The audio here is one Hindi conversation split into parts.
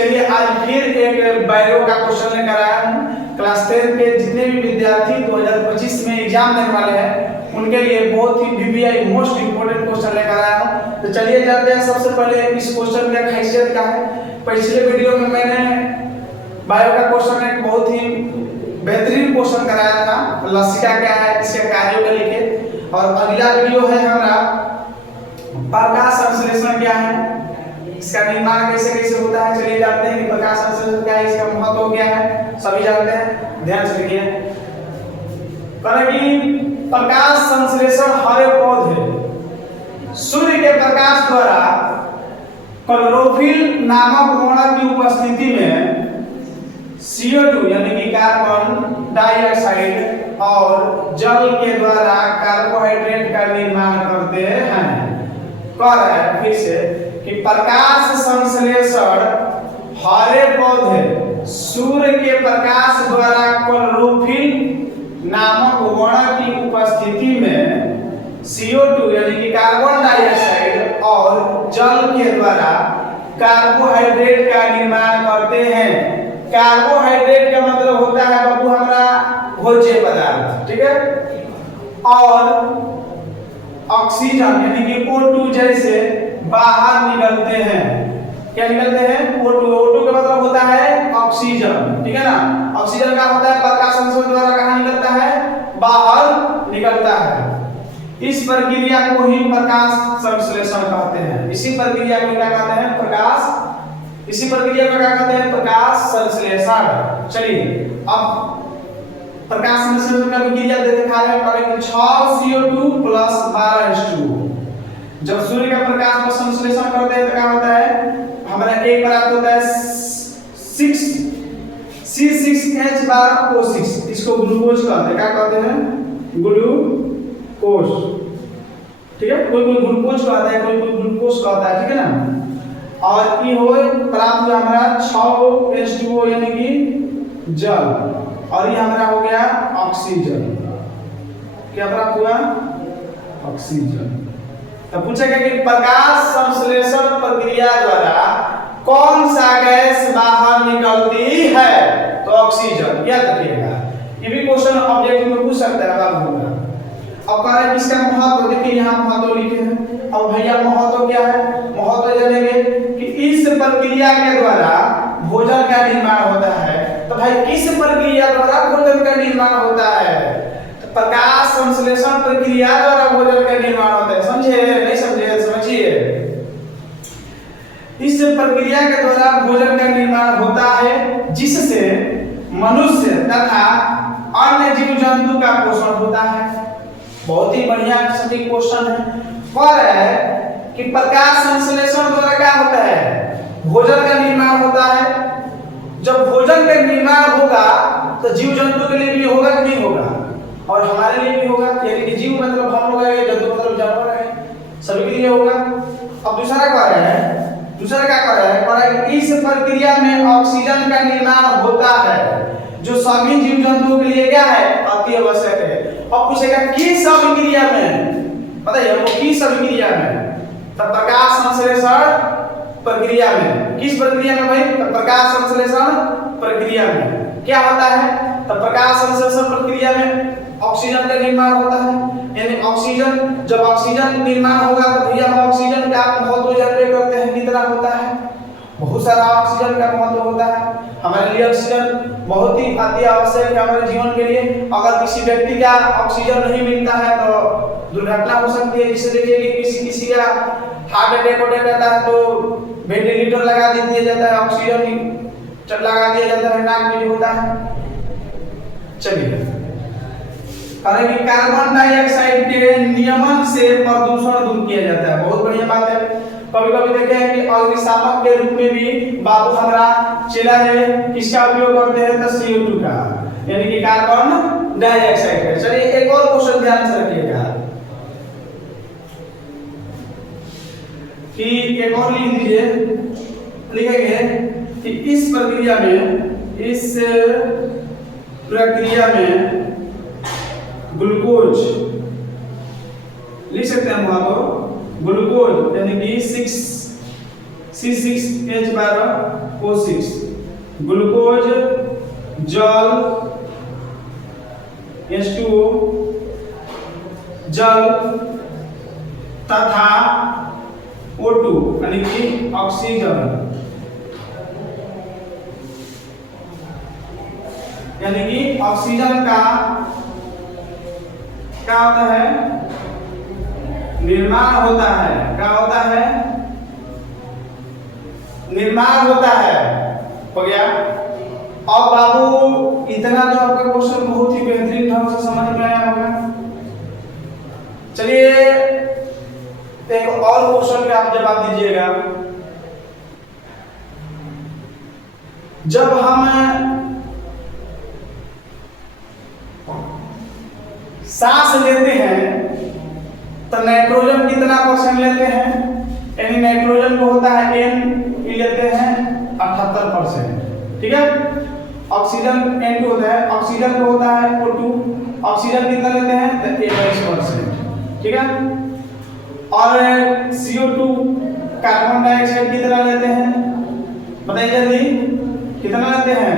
चलिए आज फिर एक बायो का क्वेश्चन लेकर आया हूँ। क्लास 10 के जितने भी विद्यार्थी 2025 में एग्जाम देने वाले हैं उनके लिए बहुत ही वीवीआई मोस्ट इंपोर्टेंट क्वेश्चन लेकर आया हूँ। तो चलिए जानते हैं सबसे पहले इस क्वेश्चन की खासियत क्या है। पिछले वीडियो में मैंने बायो का क्वेश्चन एक बहुत ही बेहतरीन क्वेश्चन कराया था, लसिका क्या है, इसके कार्यों को लिखे। और अगला वीडियो है हमारा प्रकाश संश्लेषण क्या है, इसका निर्माण कैसे कैसे होता है। चलिए जानते हैं कि प्रकाश संश्लेषण क्या है, इसका महत्व क्या है, सभी जानते हैं। ध्यान से लिखिए। प्रकाश संश्लेषण हर एक पौधे सूर्य के प्रकाश द्वारा क्लोरोफिल नामक अणु की उपस्थिति में CO2 यानी कि कार्बन डाइऑक्साइड और जल के द्वारा कार्बोहाइड्रेट का निर्माण करते हैं। कह रहा है फिर से कि प्रकाश संश्लेषण हरे पौधे सूर्य के प्रकाश द्वारा क्लोरोफिल नामक अणु की उपस्थिति में CO2 यानी कि कार्बन डाइऑक्साइड और जल के द्वारा कार्बोहाइड्रेट का निर्माण करते हैं। कार्बोहाइड्रेट का मतलब होता है बाबू हमारा भोज्य पदार्थ, ठीक है। और ऑक्सीजन यानी कि O2 जैसे बाहर निकलते हैं। क्या निकलते हैं? O2 का मतलब होता है ऑक्सीजन, ठीक है ना। ऑक्सीजन का होता है प्रकाश संश्लेषण द्वारा कहाँ निकलता है? बाहर निकलता है। इस प्रक्रिया को ही प्रकाश संश्लेषण कहते हैं। इसी प्रक्रिया को क्या कहते हैं? इसी प्रक्रिया को क्या कहते हैं? प्रकाश संश्लेषण। चलिए अब प्रकाश संश्लेषण का प्रक्रिया दिखा रहे हैं। 6 CO2 प्लस 12 H2O। जब सूर्य का प्रकाश को संश्लेषण करते हैं तो क्या होता है? हमारा एक प्राप्त होता है 6 C6H12O6। इसको ग्लूकोज कहते हैं। क्या कहते हैं? ग्लूकोज, ठीक है। कोई ग्लूकोज कहता है, कोई ग्लूकोज कहता है, ठीक है ना। और ये हो प्राप्त हुआ हमारा 6 H2O यानी कि जल, और ये हमारा हो गया ऑक्सीजन। क्या प्राप्त हुआ? ऑक्सीजन। तो पूछेगा कि प्रकाश संश्लेषण प्रक्रिया द्वारा कौन सा गैस बाहर निकलती है? तो ऑक्सीजन। याद रखिएगा, ये भी क्वेश्चन ऑब्जेक्टिव में पूछ सकता है बाबू। अब कह रहे हैं किसका महत्व, देखिए यहाँ महत्व लिखे हैं। अब भैया महत्व क्या है? महत्व जानेंगे कि इस प्रक्रिया के द्वारा भोजन का निर्माण होता है। तो भाई किस प्रक्रिया द्वारा भोजन का निर्माण होता है? तो प्रकाश संश्लेषण प्रक्रिया द्वारा भोजन का निर्माण होता है। समझे? नहीं समझे? समझिए। इस प्रक्रिया के द्वारा भोजन का निर्माण होता है जिससे मनुष्य तथा अन्य जीव जंतु का पोषण होता है। बहुत ही बढ़िया सटीक क्वेश्चन है। पर है कि प्रकाश संश्लेषण द्वारा क्या होता है? भोजन का निर्माण होता है। जब भोजन का निर्माण होगा तो जीव जंतु के लिए भी होगा कि नहीं होगा? और हमारे लिए भी होगा। यानी कि जीव मतलब हम लोग है, जंतु मतलब जानवर है, सभी के लिए होगा। अब दूसरा क्या कर रहा है? इस प्रक्रिया में ऑक्सीजन का निर्माण होता है जो सभी जीव जंतुओं के लिए क्या है? अति आवश्यक है। अब पूछेगा किस अभिक्रिया में? बताइए हमको किस अभिक्रिया में? तो प्रकाश संश्लेषण प्रक्रिया में। किस प्रक्रिया में भाई? तो प्रकाश संश्लेषण प्रक्रिया में क्या होता है? तो प्रकाश संश्लेषण प्रक्रिया में ऑक्सीजन का निर्माण होता है। यानी ऑक्सीजन, जब ऑक्सीजन निर्माण होगा तो भैया हम ऑक्सीजन का महत्व जानते करते हैं कितना होता है। बहुत सारा ऑक्सीजन का महत्व होता है। हमारे लिए ऑक्सीजन बहुत ही अति आवश्यक है हमारे जीवन के लिए। अगर किसी व्यक्ति का ऑक्सीजन नहीं मिलता है तो दुर्घटना हो सकती है। जिससे देखिए कि किसी का हार्ट अटैक होता है तो वेंटिलेटर लगा दिया जाता है, ऑक्सीजन लगा दिया जाता है, नाक में होता है। चलिए कारण कि कार्बन डाइऑक्साइड के नियमन से प्रदूषण दूर किया जाता है। बहुत बढ़िया बात है। कभी कभी देखे हैं कि अग्निशामक के रूप में भी बाबू हमारा चला है, किसका उपयोग करते हैं? तो CO2 का, यानी कि कार्बन डाइऑक्साइड का। चलिए एक और क्वेश्चन ध्यान से रखिएगा कि एक और लिख दीजिए, लिखेंगे कि इस प्रक्रिया में ग्लूकोज लिख सकते हैं। ग्लूकोज यानी कि C6H12O6 ग्लूकोज, जल H2O जल तथा O2 यानी कि ऑक्सीजन, यानी कि ऑक्सीजन का क्या होता है, निर्माण होता है। क्या होता है, निर्माण होता है। हो गया। अब बाबू इतना जो आपका क्वेश्चन बहुत ही बेहतरीन ढंग से समझ में आया होगा। चलिए एक और क्वेश्चन का आप जवाब दीजिएगा। जब हम सांस लेते हैं तो नाइट्रोजन कितना परसेंट लेते हैं, यानी नाइट्रोजन को होता है N लेते हैं 78%, ठीक है। ऑक्सीजन N2 होता है, ऑक्सीजन को होता है O2, ऑक्सीजन कितना लेते हैं 21%, ठीक है। और CO2 कार्बन डाइऑक्साइड कितना लेते हैं, बताइए जल्दी, कितना लेते हैं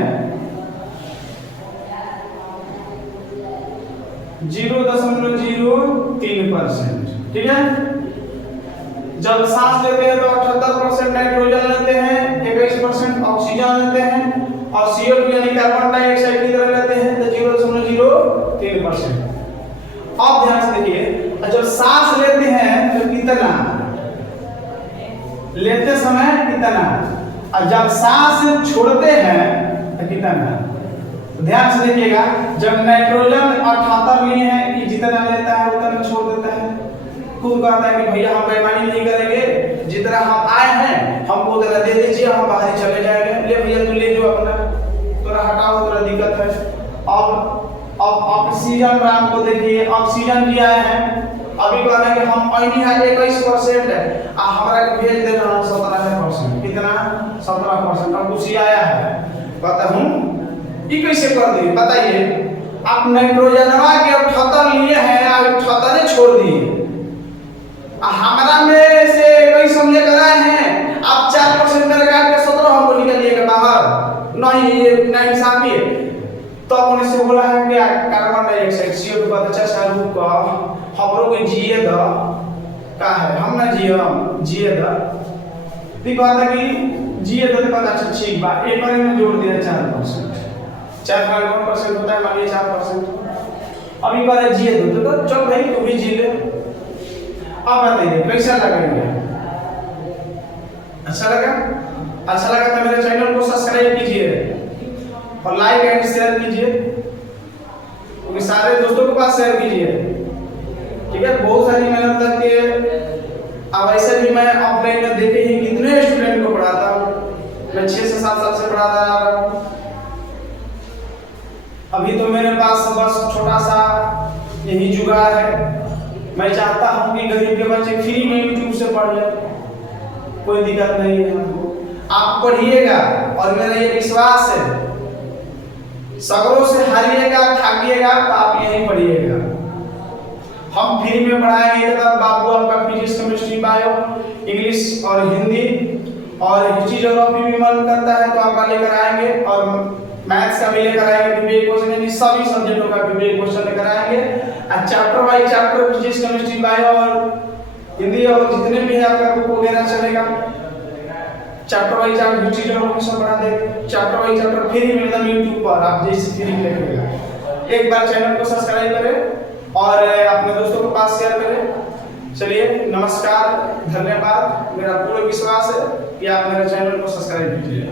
0.03%, ठीक है। जब सांस लेते हैं तो 78% नाइट्रोजन लेते हैं, 21% ऑक्सीजन लेते हैं, और CO2 यानी कार्बन डाइऑक्साइड कितना लेते हैं 0.03%। अब ध्यान से देखिए, जब सांस लेते हैं तो कितना लेते समय कितना, और जब सांस छोड़ते हैं तो कितना। ध्यान से देखिएगा, जब नाइट्रोजन 78 लिए हैं, ये जितना लेता है उतना छोड़ देता है। खुद कहता है कि भैया हम बेईमानी नहीं करेंगे, जितना हम आए हैं हमको उतना दे दीजिए, हम बाहर चले जाएंगे। ले भैया तू ले जो अपना, थोड़ा हटाओ, थोड़ा दिक्कत है। अब ऑक्सीजन राम को देखिए, ऑक्सीजन दिया है, अभी कह रहे हैं कि हम पानी है 21% है, हमारा भेज दे रहा है 17%, कितना 17%। अब कुछ आया है, कहता हूँ ये कैसे कर दिए बताइए। आप नाइट्रोजनवा के 78 लिए हैं, 78 छोड़ दिए, हमारा में से कई समझे कराए हैं, आप 4% में लगा के 17 हमको निकालिएगा बाहर, नहीं ये ना इंसाफी है। तो अपने से बोला है कि कार्बन डाइऑक्साइड CO2 का अच्छा सारू का हमरो के जिए द का है, हम ना जिए द ती कहता कि जिए द तो कहता अच्छा ठीक बा, एक बार में जोड़ दिया 4%, 4% होता है, मानिए 4%। अभी कह रहे जिए दो तो चल भाई तू भी जी ले। अब बताइए कैसा लगेगा, अच्छा लगा? अच्छा लगा तो मेरे चैनल को सब्सक्राइब कीजिए और लाइक एंड शेयर कीजिए, क्योंकि सारे दोस्तों के पास शेयर कीजिए, ठीक है। बहुत सारी मेहनत लगती है। अब ऐसे भी मैं ऑफलाइन में देखे ही कितने स्टूडेंट को पढ़ाता हूँ, मैं 6 से 7 साल से पढ़ाता आ रहा हूँ। अभी तो मेरे पास बस छोटा सा यही जुगाड़ है, मैं चाहता हूँ कि गरीब के बच्चे फ्री में YouTube से पढ़ ले, कोई दिक्कत नहीं है हमको। आप पढ़िएगा और मेरा ये विश्वास है, सगरों से हारिएगा थाकिएगा तो आप यहीं पढ़िएगा। हम फ्री में पढ़ाएंगे, तब बाबू आपका फिजिक्स केमिस्ट्री बायो इंग्लिश और हिंदी और हिस्ट्री ज्योग्राफी भी मन करता है तो आपका लेकर आएंगे, और मैथ्स का भी लेकर आएंगे, विवेक क्वेश्चन यानी सभी सब्जेक्टों का विवेक क्वेश्चन लेकर आएंगे। और chapter by chapter physics chemistry bio और हिंदी और जितने भी है आपका बुक वगैरह चलेगा, chapter by chapter history geography सब पढ़ा देंगे, चैप्टर बाय चैप्टर फ्री में एकदम YouTube पर आप जैसे फ्री लेकर। एक बार चैनल को सब्सक्राइब करें और अपने दोस्तों के पास शेयर करें। चलिए नमस्कार, धन्यवाद। मेरा पूरा विश्वास है कि आप मेरे चैनल को सब्सक्राइब कीजिए।